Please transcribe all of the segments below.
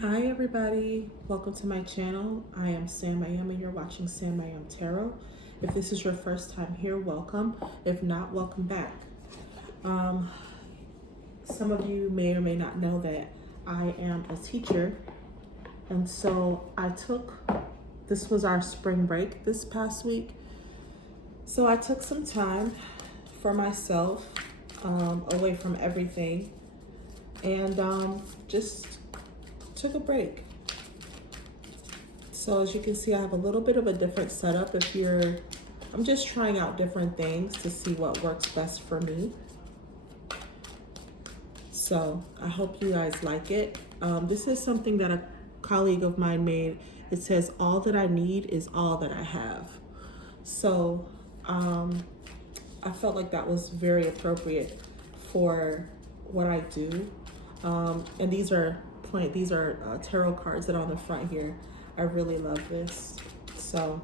Hi everybody, welcome to my channel. I am SamIAm and you're watching SamIAm Tarot. If this is your first time here, welcome. If not, welcome back. Some of you may or may not know that I am a teacher, and so this was our spring break this past week. So I took some time for myself, away from everything, and just took a break. So as you can see, I have a little bit of a different setup. I'm just trying out different things to see what works best for me. So I hope you guys like it. This is something that a colleague of mine made. It says, all that I need is all that I have. So I felt like that was very appropriate for what I do. And these are tarot cards that are on the front here. I really love this. So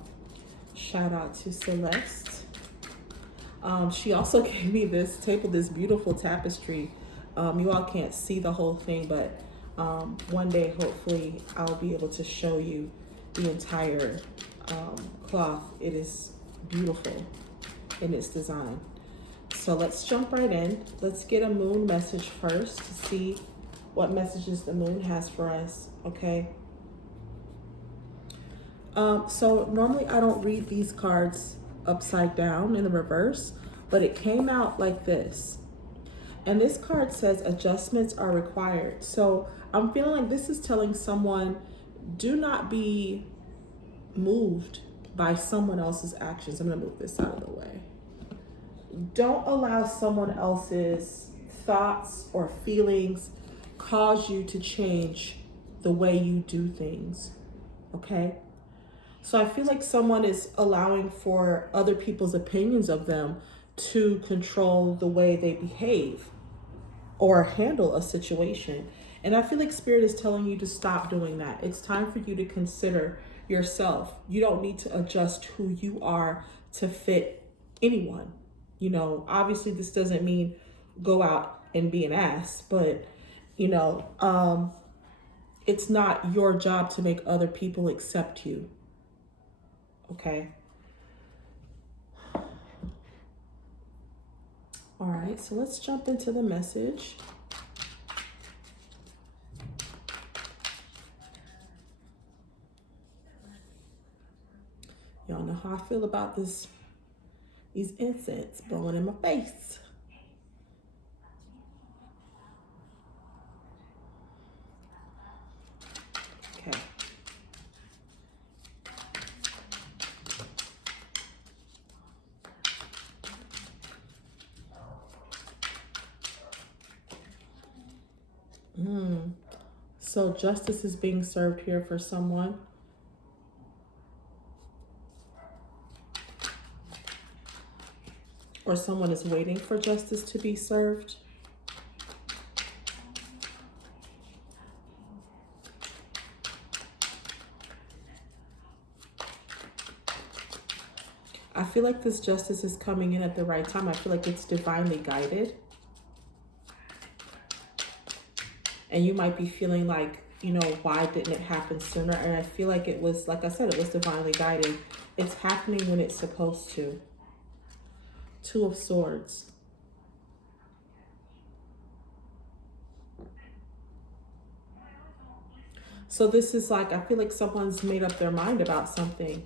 shout out to Celeste. She also gave me this beautiful tapestry. You all can't see the whole thing, but one day hopefully I'll be able to show you the entire cloth. It is beautiful in its design. So let's jump right in. Let's get a moon message first to see what messages the moon has for us, okay? So normally I don't read these cards upside down in the reverse, but it came out like this. And this card says adjustments are required. So I'm feeling like this is telling someone, do not be moved by someone else's actions. I'm gonna move this out of the way. Don't allow someone else's thoughts or feelings cause you to change the way you do things, okay? So I feel like someone is allowing for other people's opinions of them to control the way they behave or handle a situation. And I feel like Spirit is telling you to stop doing that. It's time for you to consider yourself. You don't need to adjust who you are to fit anyone. You know, obviously this doesn't mean go out and be an ass, but it's not your job to make other people accept you. Okay. All right, so let's jump into the message. Y'all know how I feel about these incense blowing in my face. Okay. So justice is being served here for someone. Or someone is waiting for justice to be served. I feel like this justice is coming in at the right time. I feel like it's divinely guided. And you might be feeling like, why didn't it happen sooner? And I feel like it was, like I said, it was divinely guided. It's happening when it's supposed to. Two of Swords. So this is like, I feel like someone's made up their mind about something.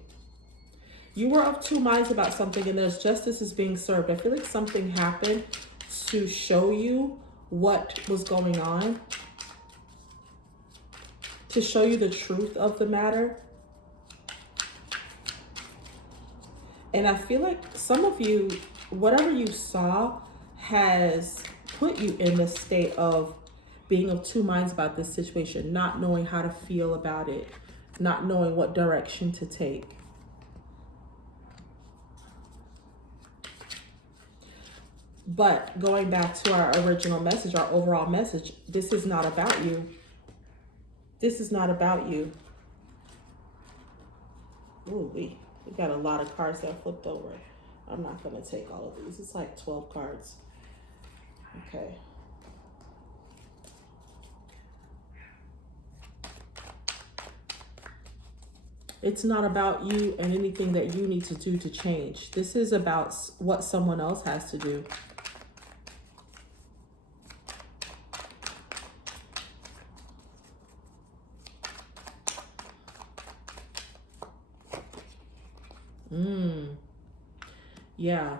You were of two minds about something, and there's justice is being served. I feel like something happened to show you what was going on, to show you the truth of the matter. And I feel like some of you, whatever you saw has put you in the state of being of two minds about this situation, not knowing how to feel about it, not knowing what direction to take. But going back to our original message, our overall message, this is not about you. This is not about you. Ooh, we got a lot of cards that flipped over. I'm not going to take all of these. It's like 12 cards. Okay. It's not about you and anything that you need to do to change. This is about what someone else has to do. Yeah.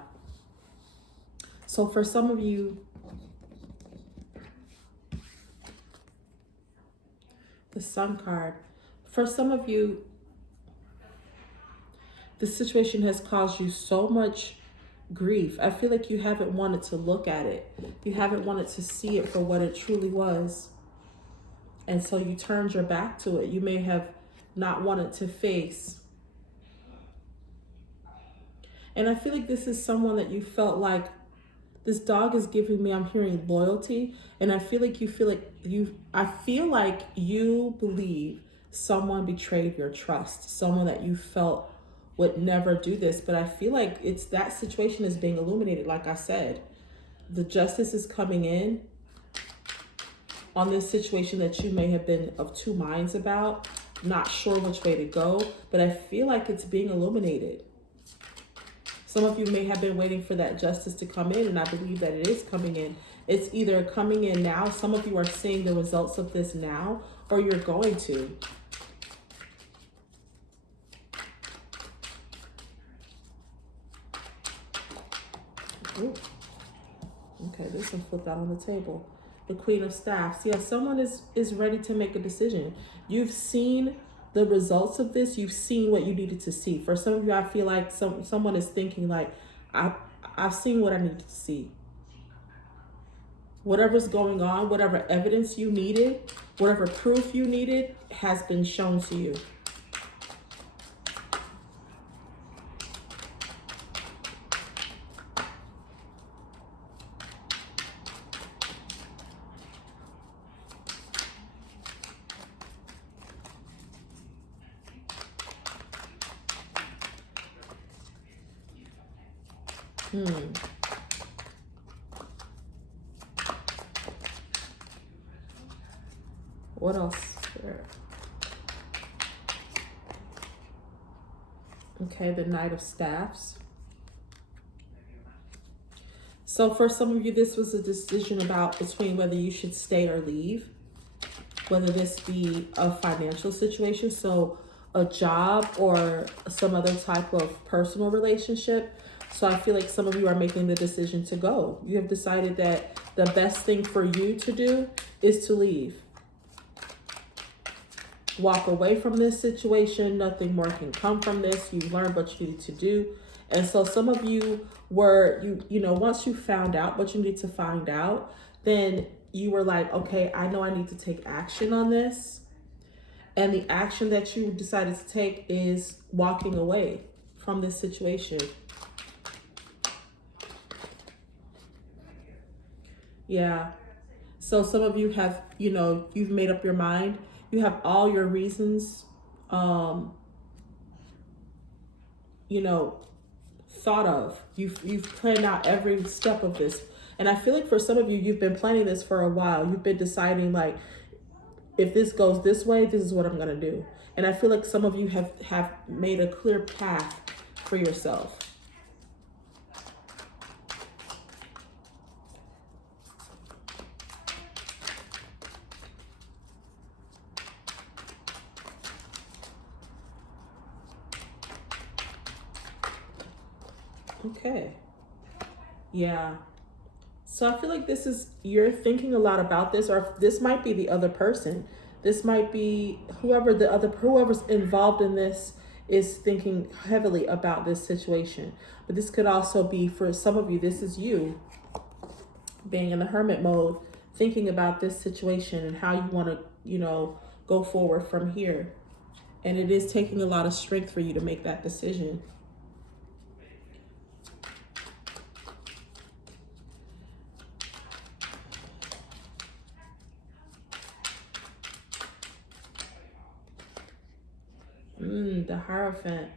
So for some of you, the Sun card, for some of you, the situation has caused you so much grief. I feel like you haven't wanted to look at it. You haven't wanted to see it for what it truly was. And so you turned your back to it. You may have not wanted to face. And I feel like this is someone that you felt like, this dog is giving me, I'm hearing loyalty. And I feel like I feel like you believe someone betrayed your trust. Someone that you felt would never do this. But I feel like that situation is being illuminated. Like I said, the justice is coming in on this situation that you may have been of two minds about, not sure which way to go, but I feel like it's being illuminated. Some of you may have been waiting for that justice to come in, and I believe that it is coming in. It's either coming in now, some of you are seeing the results of this now, or you're going to. Ooh. Okay, this one flipped out on the table. The Queen of Staffs. Yeah, someone is ready to make a decision. You've seen the results of this. You've seen what you needed to see. For some of you, I feel like someone is thinking like, I've seen what I needed to see. Whatever's going on, whatever evidence you needed, whatever proof you needed has been shown to you. What else? Okay, the Knight of Staffs. So for some of you, this was a decision between whether you should stay or leave, whether this be a financial situation, so a job or some other type of personal relationship. So I feel like some of you are making the decision to go. You have decided that the best thing for you to do is to leave. Walk away from this situation. Nothing more can come from this. You learned what you need to do. And so some of you were, once you found out what you need to find out, then you were like, okay, I know I need to take action on this. And the action that you decided to take is walking away from this situation. Yeah. So some of you have, you've made up your mind. You have all your reasons, thought of. You've planned out every step of this. And I feel like for some of you, you've been planning this for a while. You've been deciding like, if this goes this way, this is what I'm going to do. And I feel like some of you have made a clear path for yourself. Okay. Yeah. So I feel like you're thinking a lot about this, or this might be the other person. This might be whoever's involved in this is thinking heavily about this situation. But this could also be, for some of you, this is you being in the hermit mode, thinking about this situation and how you want to, go forward from here. And it is taking a lot of strength for you to make that decision. The Hierophant.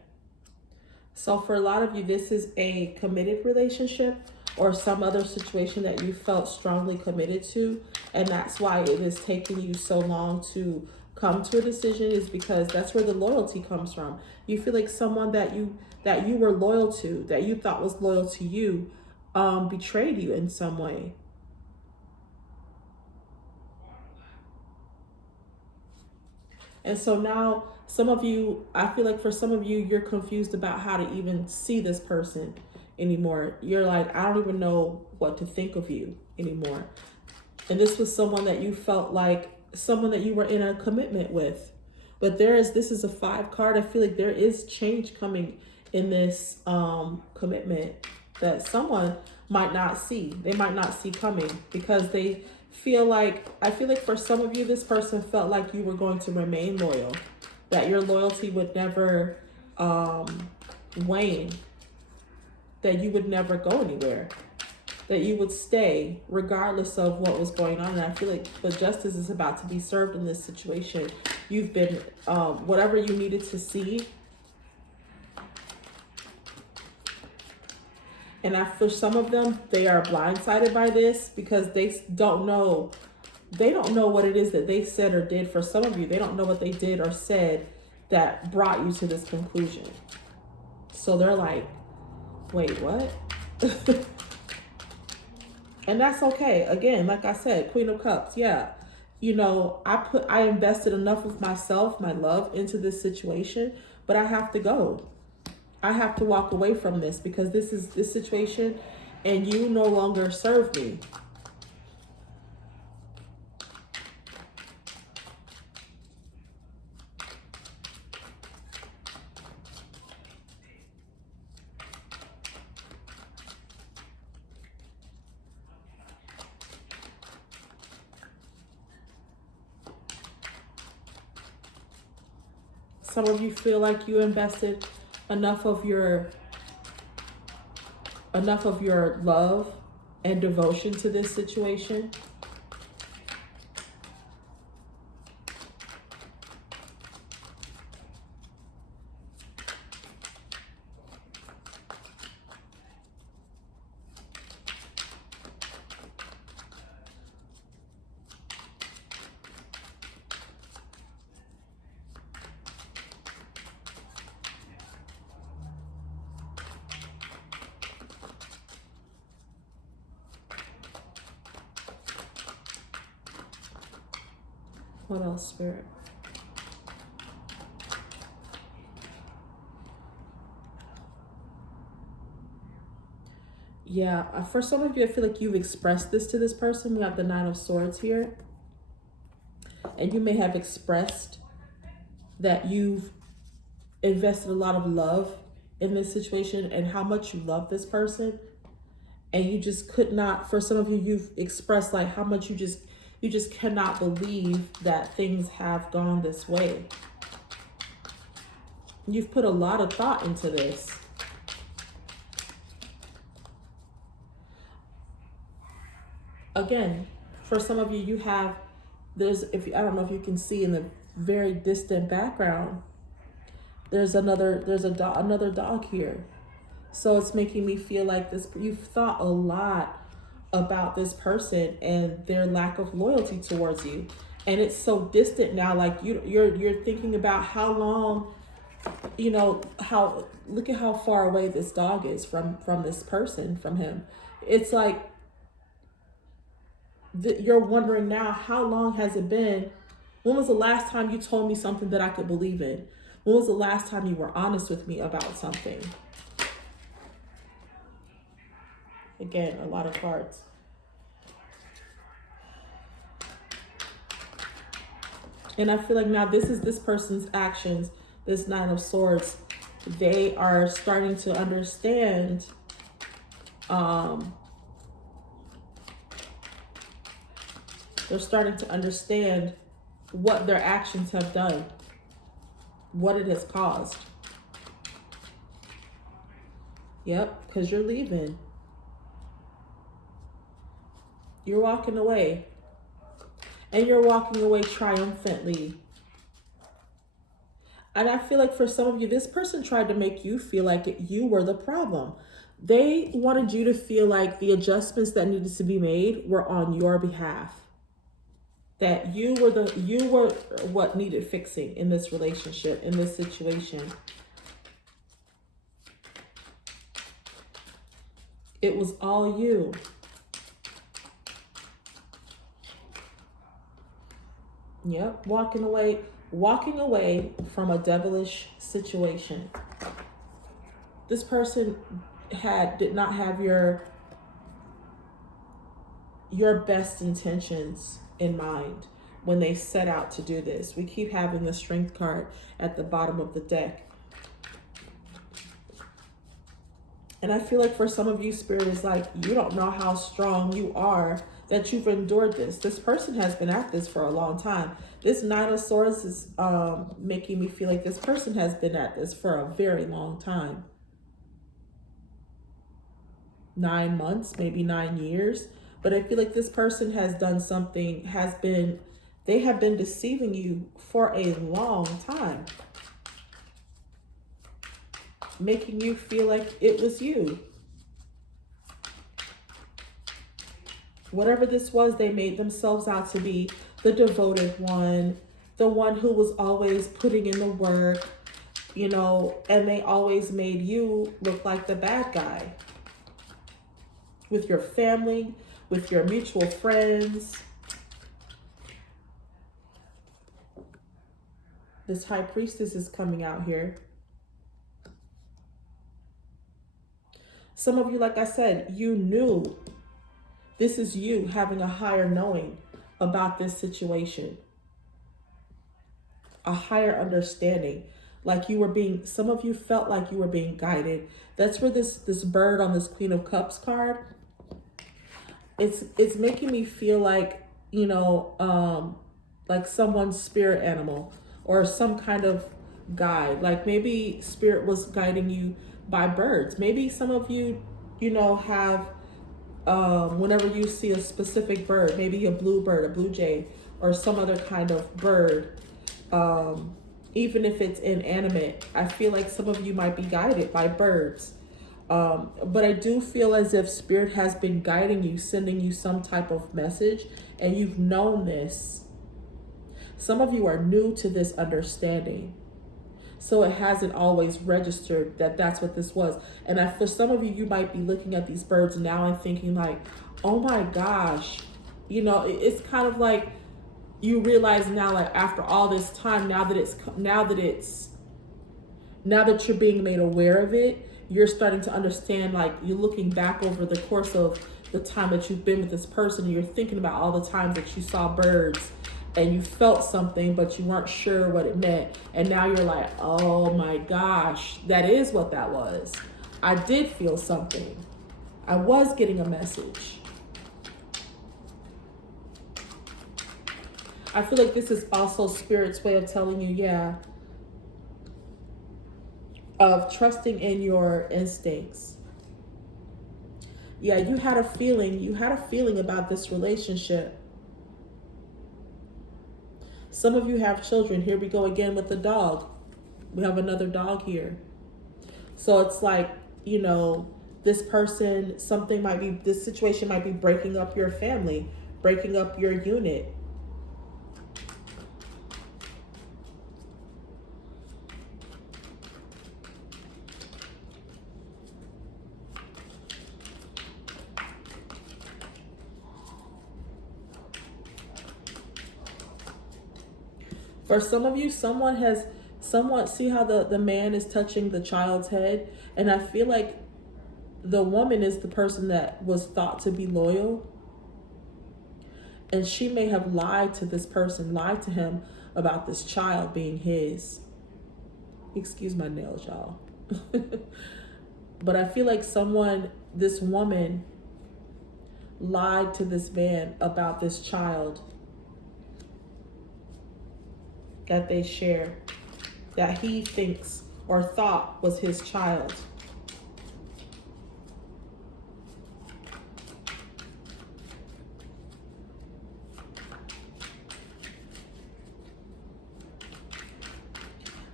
So for a lot of you, this is a committed relationship or some other situation that you felt strongly committed to. And that's why it is taking you so long to come to a decision is because that's where the loyalty comes from. You feel like someone that you were loyal to, that you thought was loyal to you, betrayed you in some way. And so now some of you, I feel like for some of you, you're confused about how to even see this person anymore. You're like, I don't even know what to think of you anymore. And this was someone that you felt like someone that you were in a commitment with. But this is a 5 card. I feel like there is change coming in this commitment that someone might not see. They might not see coming because they feel like, I feel like for some of you, this person felt like you were going to remain loyal, that your loyalty would never wane, that you would never go anywhere, that you would stay regardless of what was going on. And I feel like the justice is about to be served in this situation. You've been, whatever you needed to see. And for some of them, they are blindsided by this because they don't know what it is that they said or did. For some of you, they don't know what they did or said that brought you to this conclusion. So they're like, wait, what? And that's okay. Again, like I said, Queen of Cups. Yeah. You know, I invested enough of myself, my love into this situation, but I have to go. I have to walk away from this because this is this situation and you no longer serve me. Some of you feel like you invested enough of your love and devotion to this situation. What else, Spirit? Yeah, for some of you, I feel like you've expressed this to this person. We have the 9 of Swords here. And you may have expressed that you've invested a lot of love in this situation and how much you love this person. And you just could not, for some of you, you've expressed like how much you just cannot believe that things have gone this way. You've put a lot of thought into this. Again, for some of you, you have, I don't know if you can see in the very distant background, there's another dog here. So it's making me feel like this, you've thought a lot about this person and their lack of loyalty towards you. And it's so distant now, like you're thinking about how long, look at how far away this dog is from this person, from him. It's like you're wondering now, how long has it been? When was the last time you told me something that I could believe in? When was the last time you were honest with me about something? Again, a lot of cards. And I feel like now this person's actions, this 9 of Swords, they are starting to understand they're starting to understand what their actions have done, what it has caused. Yep, because you're leaving. You're walking away. And you're walking away triumphantly. And I feel like for some of you, this person tried to make you feel like you were the problem. They wanted you to feel like the adjustments that needed to be made were on your behalf. that you were what needed fixing in this relationship, in this situation. It was all you. Yep, walking away from a devilish situation. This person did not have your best intentions in mind when they set out to do this. We keep having the Strength card at the bottom of the deck. And I feel like for some of you, Spirit is like, you don't know how strong you are that you've endured this. This person has been at this for a long time. This Nine of Swords is making me feel like this person has been at this for a very long time. 9 months, maybe 9 years. But I feel like this person has done something, they have been deceiving you for a long time. Making you feel like it was you. Whatever this was, they made themselves out to be the devoted one, the one who was always putting in the work, you know, and they always made you look like the bad guy. With your family, with your mutual friends. This High Priestess is coming out here. Some of you, like I said, you knew. This is you having a higher knowing about this situation. A higher understanding. Like you were being, some of you felt like you were being guided. That's where this bird on this Queen of Cups card, it's making me feel like, you know, like someone's spirit animal or some kind of guide. Like maybe spirit was guiding you by birds. Maybe some of you, you know, have, whenever you see a specific bird, maybe a bluebird, a blue jay, or some other kind of bird, even if it's inanimate, I feel like some of you might be guided by birds. But I do feel as if Spirit has been guiding you, sending you some type of message, and you've known this. Some of you are new to this understanding. So it hasn't always registered that that's what this was. And for some of you, you might be looking at these birds now and thinking like, oh my gosh, you know, it's kind of like you realize now, like after all this time, now that you're being made aware of it, you're starting to understand, like you're looking back over the course of the time that you've been with this person, and you're thinking about all the times that you saw birds and you felt something, but you weren't sure what it meant. And now you're like, oh my gosh, that is what that was. I did feel something. I was getting a message. I feel like this is also Spirit's way of telling you, yeah, of trusting in your instincts. Yeah, you had a feeling about this relationship. Some of you have children. Here we go again with the dog. We have another dog here. So it's like, you know, this situation might be breaking up your family, breaking up your unit. For some of you, see how the man is touching the child's head? And I feel like the woman is the person that was thought to be loyal. And she may have lied to this person, lied to him about this child being his. Excuse my nails, y'all. But I feel like this woman lied to this man about this child that they share, that he thinks or thought was his child.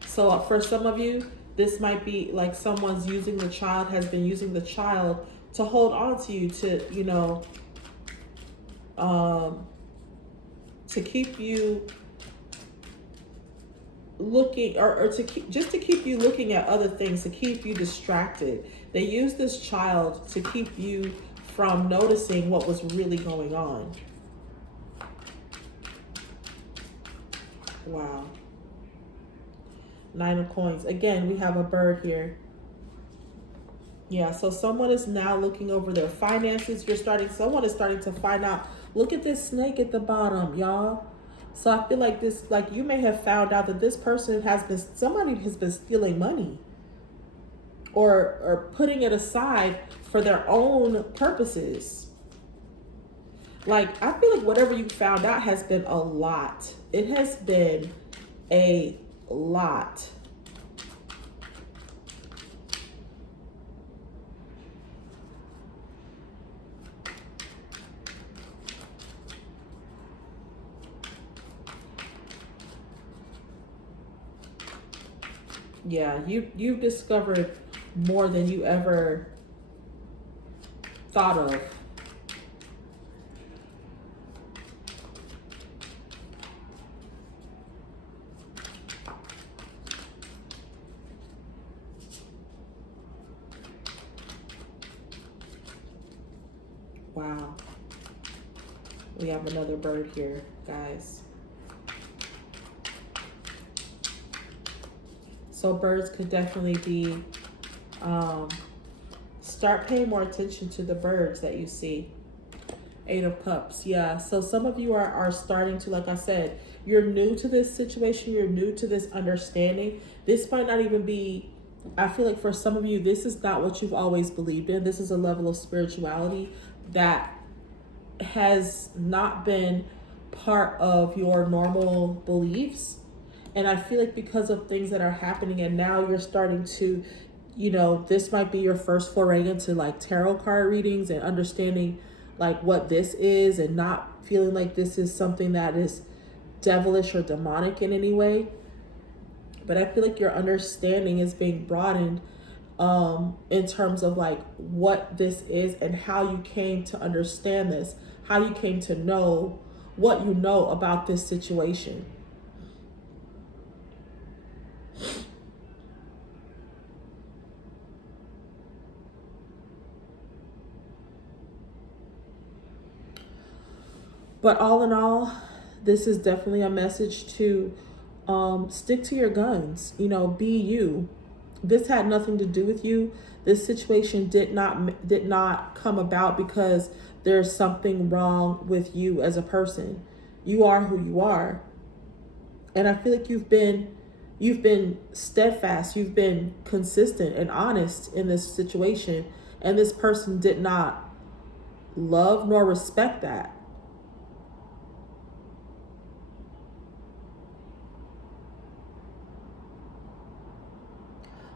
So for some of you, this might be like has been using the child to hold on to you, to, you know, to to keep you looking, or to keep, just to keep you looking at other things, to keep you distracted. They use this child to keep you from noticing what was really going on. Wow. 9 of coins. Again, we have a bird here. Yeah, so someone is now looking over their finances. Someone is starting to find out. Look at this snake at the bottom, y'all. So I feel like this, like you may have found out that this person somebody has been stealing money or putting it aside for their own purposes. Like, I feel like whatever you found out has been a lot. It has been a lot. Yeah, you've discovered more than you ever thought of. Wow. We have another bird here, guys. So birds could definitely be, start paying more attention to the birds that you see. 8 of Cups, yeah. So some of you are starting to, like I said, you're new to this situation. You're new to this understanding. This might not even be, I feel like for some of you, this is not what you've always believed in. This is a level of spirituality that has not been part of your normal beliefs. And I feel like because of things that are happening, and now you're starting to, this might be your first foray into like tarot card readings and understanding like what this is, and not feeling like this is something that is devilish or demonic in any way. But I feel like your understanding is being broadened in terms of like what this is and how you came to understand this, how you came to know what you know about this situation. But all in all, this is definitely a message to stick to your guns, be you. This had nothing to do with you. This situation did not come about because there's something wrong with you as a person. You are who you are. And I feel like you've been steadfast, you've been consistent and honest in this situation, and this person did not love nor respect that.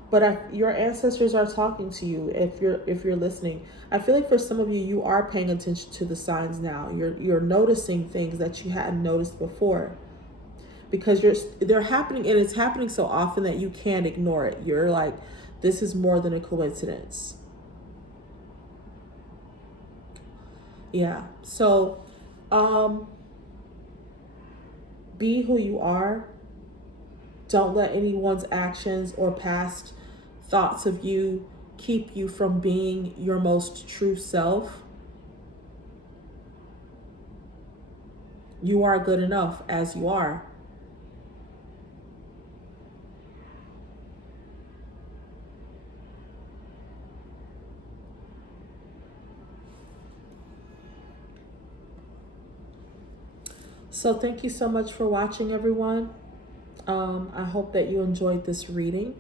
But your ancestors are talking to you if you're listening. I feel like for some of you, you are paying attention to the signs now. You're noticing things that you hadn't noticed before, because they're happening, and it's happening so often that you can't ignore it. You're like, this is more than a coincidence. Yeah. So, be who you are. Don't let anyone's actions or past thoughts of you keep you from being your most true self. You are good enough as you are. So thank you so much for watching, everyone. I hope that you enjoyed this reading.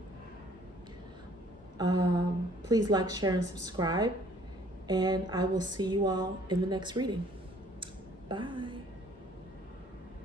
Please like, share, and subscribe. And I will see you all in the next reading. Bye.